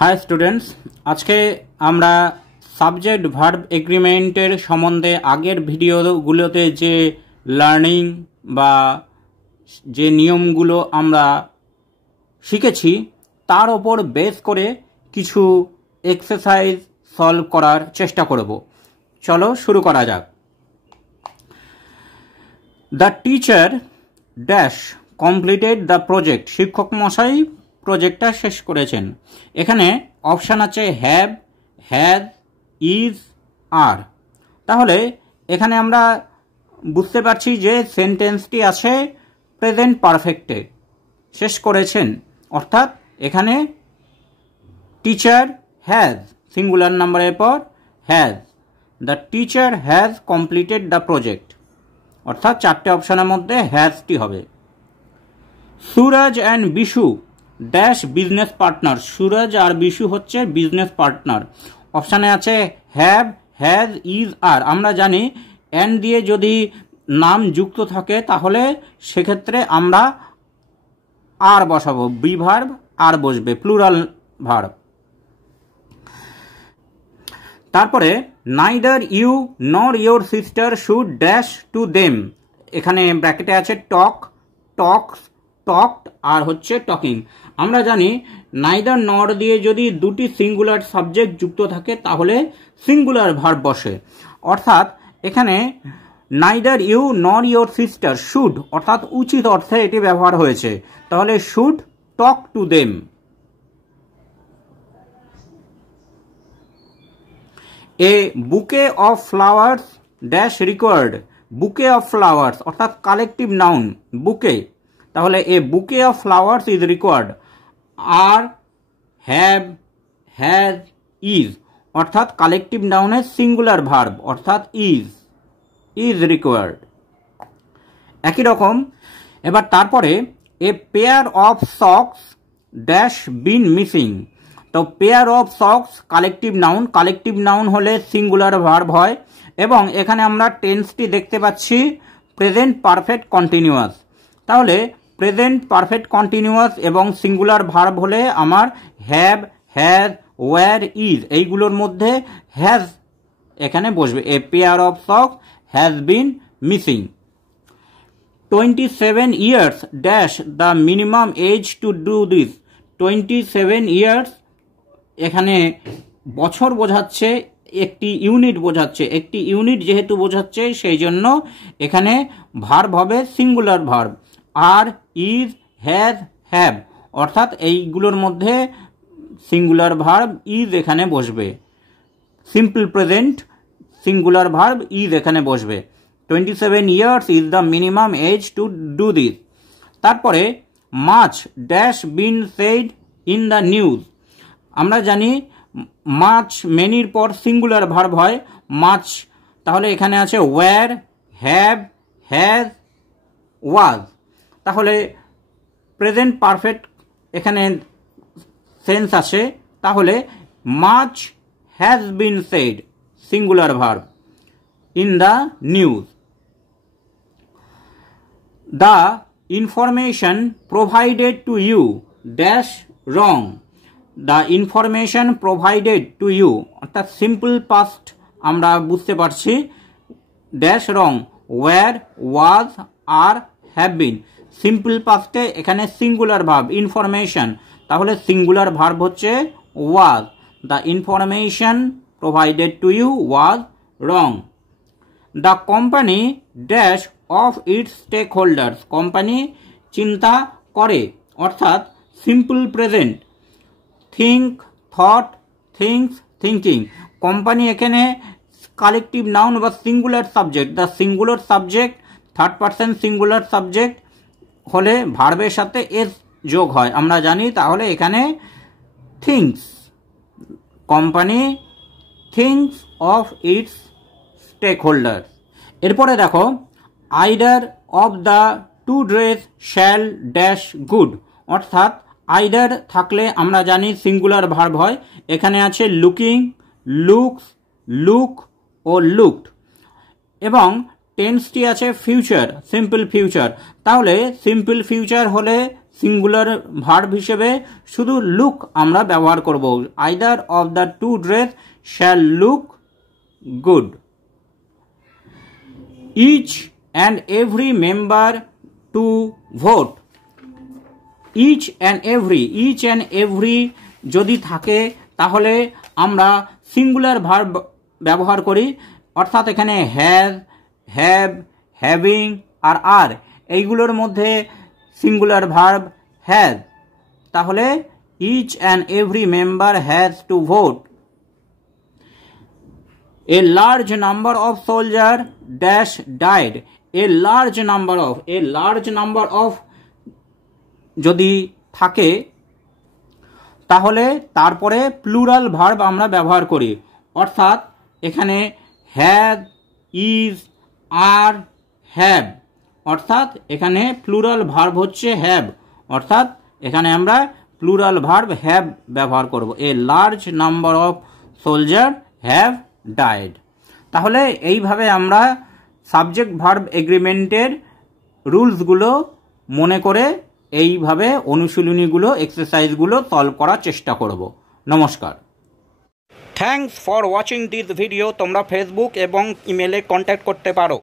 High students आज के आमरा सब्जेक्ट भार्ब एग्रीमेंटेर सम्बन्धे आगेर भिडियोगुलोते जे लार्निंग बा जे नियमगुलो आमरा शिखेछि तार ओपर बेस करे किछु एक्सारसाइज सल्व करार चेष्टा करब। चलो शुरू करा जाक। The teacher dash completed the project. शिक्षक मशाई प्रोजेक्टটা শেষ করেছেন। এখানে অপশন আছে হ্যাভ, হ্যাজ, ইজ, আর। তাহলে এখানে আমরা বুঝতে পারছি যে সেন্টেন্সটি আছে প্রেজেন্ট পারফেক্টে, শেষ করেছেন, অর্থাৎ এখানে টিচার হ্যাজ সিঙ্গুলার নাম্বারের পর has, the teacher has completed the project, অর্থাৎ চারটে অপশনের মধ্যে হ্যাজটি হবে। Suraj and Bishu dash business partner. Suraj আর বিশু হচ্ছে বিজনেস পার্টনার। অপশানে আছে হ্যাভ, হ্যাজ, ইজ, আর। আমরা জানি অ্যান্ড দিয়ে যদি নাম যুক্ত থাকে তাহলে সেক্ষেত্রে আমরা আর বসাবো, বি ভার্ব আর বসবে, প্লুরাল ভার্ব। তারপরে neither you nor your sister should dash to them. এখানে ব্র্যাকেটে আছে টক, টকস, টকড আর হচ্ছে টকিং। আমরা জানি নাইদার নর দিয়ে যদি দুটি সিঙ্গুলার সাবজেক্ট যুক্ত থাকে তাহলে সিঙ্গুলার ভার্ব বসে, অর্থাৎ এখানে neither you nor your sister should অর্থাৎ উচিত অর্থে এটি ব্যবহার হয়েছে, তাহলে should talk to them. A bouquet of flowers dash required. Bouquet of flowers অর্থাৎ কালেকটিভ নাউন বুকে, তাহলে a bouquet of flowers is required. আর হ্যাভ, হ্যাজ, ইজ অর্থাৎ কালেকটিভ নাউনের সিঙ্গুলার ভার্ব অর্থাৎ ইজ, ইজ রিকোয়ার্ড। একই রকম এবার তারপরে a pair of socks dash been missing. তো pair of socks collective noun, collective noun হলে সিঙ্গুলার ভার্ব হয় এবং এখানে আমরা টেন্সটি দেখতে পাচ্ছি প্রেজেন্ট পারফেক্ট কন্টিনিউয়াস। তাহলে প্রেজেন্ট পারফেক্ট কন্টিনিউয়াস এবং সিঙ্গুলার ভার্ব হলে আমার হ্যাভ, হ্যাজ, ওয়্যার, ইজ এইগুলোর মধ্যে হ্যাজ এখানে বসবে। A pair of socks has been missing. 27 years dash the minimum age to do this. 27 years এখানে বছর বোঝাচ্ছে, একটি ইউনিট বোঝাচ্ছে, একটি ইউনিট যেহেতু বোঝাচ্ছে সেই জন্য এখানে ভার্ব হবে singular verb. Are, is, has, have অর্থাৎ এইগুলোর মধ্যে সিঙ্গুলার ভার্ব ইজ এখানে বসবে। Simple present singular verb is এখানে বসবে। 27 years is the minimum age to do this. তারপরে much dash been said in the news. আমরা জানি মাচ মেনির পর সিঙ্গুলার ভার্ব হয় মাচ, তাহলে এখানে আছে ওয়্যার, হ্যাভ, হ্যাজ, ওয়াজ। তাহলে প্রেজেন্ট পারফেক্ট এখানে সেন্স আছে, তাহলে much has been said singular verb in the news. The information provided to you dash wrong. The information provided to you অর্থাৎ সিম্পল পাস্ট আমরা বুঝতে পারছি, dash wrong were, was, are, have been. Simple পাস্টে এখানে singular verb information, তাহলে singular verb হচ্ছে was. The information provided to you was wrong. The company dash of its stakeholders. Company চিন্তা করে অর্থাৎ simple present think, thought, things, thinking. Company এখানে collective noun বা singular subject, the singular subject third person singular subject হলে ভার্বের সাথে S যোগ হয় আমরা জানি, তাহলে এখানে thinks, company thinks of its stakeholder. এরপরে দেখো either of the two dress shall dash good, অর্থাৎ আইদার থাকলে আমরা জানি সিঙ্গুলার ভার্ব হয়। এখানে আছে লুকিং, লুকস, লুক ও লুকড এবং টেন্সটি আছে ফিউচার, সিম্পল ফিউচার। তাহলে সিম্পল ফিউচার হলে সিঙ্গুলার ভার্ব হিসেবে শুধু লুক আমরা ব্যবহার করব। Either of the two dress shall look good. Each and every member to vote. Each and every যদি থাকে তাহলে আমরা সিঙ্গুলার ভার্ব ব্যবহার করি, অর্থাৎ এখানে হ্যাজ, হ্যাভ, হ্যাভিং আর এইগুলোর মধ্যে সিঙ্গুলার ভার্ব হ্যাজ। তাহলে each and every member has to vote. A large number of soldier dash died. A large number of যদি থাকে তাহলে তারপরে প্লুরাল ভার্ব আমরা ব্যবহার করি, অর্থাৎ এখানে হ্যাজ, ইজ, আর, হ্যাভ, অর্থাৎ এখানে প্লুরাল ভার্ব হচ্ছে হ্যাভ, অর্থাৎ এখানে আমরা প্লুরাল ভার্ব হ্যাভ ব্যবহার করব। এ large number of soldier have died. তাহলে এইভাবে আমরা সাবজেক্ট ভার্ব এগ্রিমেন্টের রুলসগুলো মনে করে এইভাবে অনুশীলনীগুলো, এক্সারসাইজগুলো সলভ করার চেষ্টা করব। নমস্কার। Thanks for watching this video. তোমরা ফেসবুক এবং ইমেলে কন্ট্যাক্ট করতে পারো।